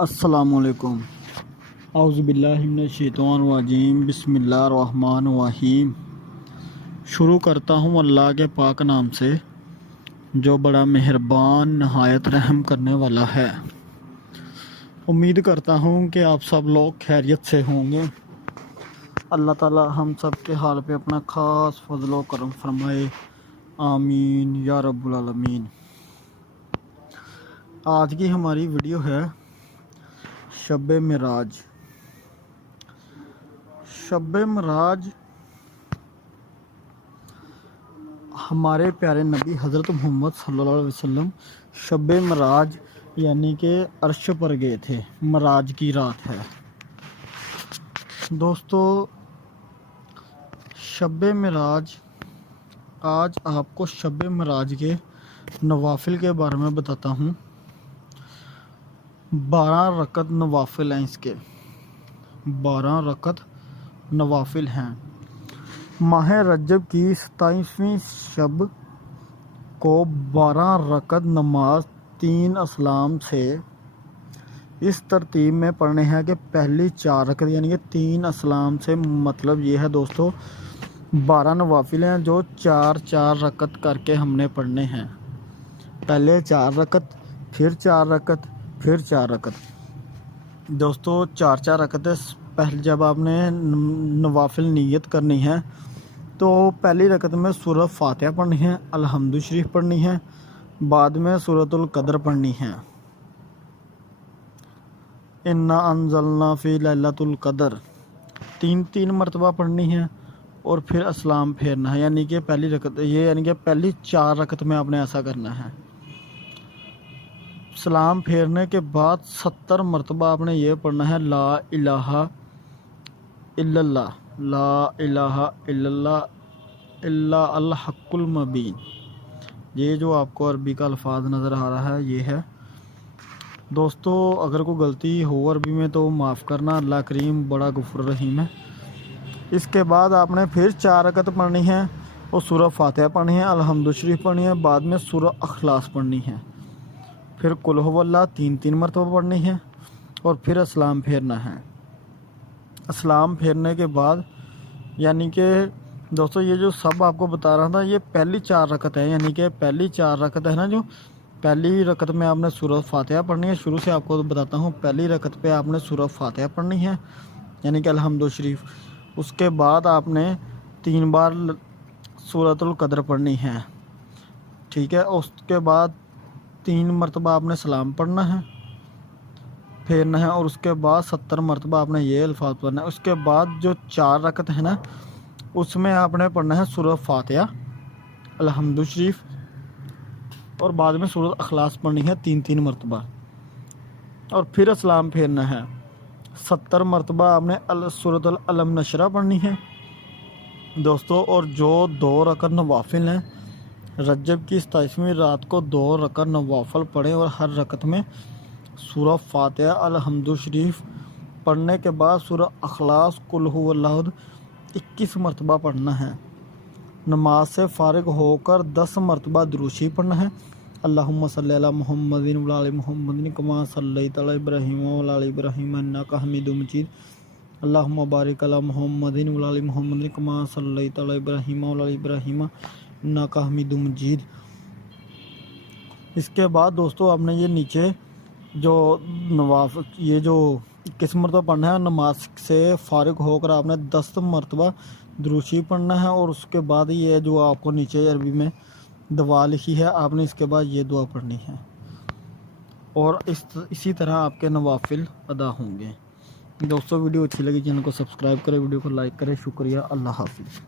السلام علیکم۔ اعوذ باللہ من الشیطان الرجیم، بسم اللہ الرحمن الرحیم۔ شروع کرتا ہوں اللہ کے پاک نام سے جو بڑا مہربان نہایت رحم کرنے والا ہے۔ امید کرتا ہوں کہ آپ سب لوگ خیریت سے ہوں گے۔ اللہ تعالی ہم سب کے حال پہ اپنا خاص فضل و کرم فرمائے، آمین یا رب العالمین۔ آج کی ہماری ویڈیو ہے شب معراج۔ شب معراج ہمارے پیارے نبی حضرت محمد صلی اللہ علیہ وسلم شب معراج یعنی کہ عرش پر گئے تھے، معراج کی رات ہے دوستو۔ شب معراج، آج آپ کو شب معراج کے نوافل کے بارے میں بتاتا ہوں۔ 12 رکعت نوافل ہیں، اس کے 12 رکعت نوافل ہیں۔ ماہ رجب کی 27ویں شب کو 12 رکعت نماز 3 اسلام سے اس ترتیب میں پڑھنے ہیں کہ پہلی 4 رکعت یعنی کہ 3 اسلام سے مطلب یہ ہے دوستو 12 نوافل ہیں جو 4 رکعت کر کے ہم نے پڑھنے ہیں۔ پہلے 4 رکعت، پھر 4 رکعت، پھر 4 رکعت دوستو۔ 4 رکعتیں پہلے جب آپ نے نوافل نیت کرنی ہے تو پہلی رکعت میں سورہ فاتحہ پڑھنی ہے، الحمد شریف پڑھنی ہے، بعد میں سورۃ القدر پڑھنی ہے، انا انزلنا فی لیلۃ القدر 3 مرتبہ پڑھنی ہے، اور پھر اسلام پھیرنا ہے یعنی کہ پہلی رکعت یہ یعنی کہ پہلی 4 رکعت میں آپ نے ایسا کرنا ہے۔ سلام پھیرنے کے بعد 70 مرتبہ آپ نے یہ پڑھنا ہے لا الہ الا اللہ، لا الہ الا اللہ الا الحق المبین۔ یہ جو آپ کو عربی کا الفاظ نظر آ رہا ہے یہ ہے دوستو۔ اگر کوئی غلطی ہو عربی میں تو معاف کرنا، اللہ کریم بڑا غفور رحیم ہے۔ اس کے بعد آپ نے پھر 4 رکعت پڑھنی ہے اور سورہ فاتحہ پڑھنی ہے، الحمد شریف پڑھنی ہے، بعد میں سورہ اخلاص پڑھنی ہے، پھر قل ھو اللہ 3 مرتبہ پڑھنی ہے، اور پھر اسلام پھیرنا ہے۔ اسلام پھیرنے کے بعد یعنی کہ دوستو یہ جو سب آپ کو بتا رہا تھا یہ پہلی 4 رکعت ہے، یعنی کہ پہلی 4 رکعت ہے نا، جو پہلی رکعت میں آپ نے سورہ فاتحہ پڑھنی ہے۔ شروع سے آپ کو بتاتا ہوں، پہلی رکعت پہ آپ نے سورہ فاتحہ پڑھنی ہے یعنی کہ الحمد شریف، اس کے بعد آپ نے 3 بار سورۃ القدر پڑھنی ہے، ٹھیک ہے۔ اس کے بعد 3 مرتبہ آپ نے سلام پڑھنا ہے، پھیرنا ہے، اور اس کے بعد 70 مرتبہ آپ نے یہ الفاظ پڑھنا ہے۔ اس کے بعد جو 4 رکعت ہے نا اس میں آپ نے پڑھنا ہے سورہ فاتحہ، الحمد شریف، اور بعد میں سورہ اخلاص پڑھنی ہے 3 مرتبہ، اور پھر اسلام پھیرنا ہے۔ 70 مرتبہ آپ نے سورۃ العلم نشرہ پڑھنی ہے دوستو۔ اور جو 2 رکعت نوافل ہیں، رجب کی 27ویں رات کو 2 رکعت نوافل پڑھیں اور ہر رکعت میں سورہ فاتحہ الحمد شریف پڑھنے کے بعد سورہ اخلاص قل ھو اللہ 21 مرتبہ پڑھنا ہے۔ نماز سے فارغ ہو کر 10 مرتبہ درود شریف پڑھنا ہے، اللہم صلی علی محمد و علی محمد کما صلیت علی ابراہیم و علی ابراہیم انک حمید مجید، اللہم بارک علی محمد و علی محمد کما صلیت علی ابراہیم و علی ابراہیم انک حمید مجید۔ اس کے بعد دوستو آپ نے یہ نیچے جو نوافل یہ جو 21 مرتبہ پڑھنا ہے، نماز سے فارغ ہو کر آپ نے 10 مرتبہ درود شریف پڑھنا ہے، اور اس کے بعد یہ جو آپ کو نیچے عربی میں دعا لکھی ہے آپ نے اس کے بعد یہ دعا پڑھنی ہے، اور اسی طرح آپ کے نوافل ادا ہوں گے دوستو۔ ویڈیو اچھی لگی چینل کو سبسکرائب کریں، ویڈیو کو لائک کریں، شکریہ، اللہ حافظ۔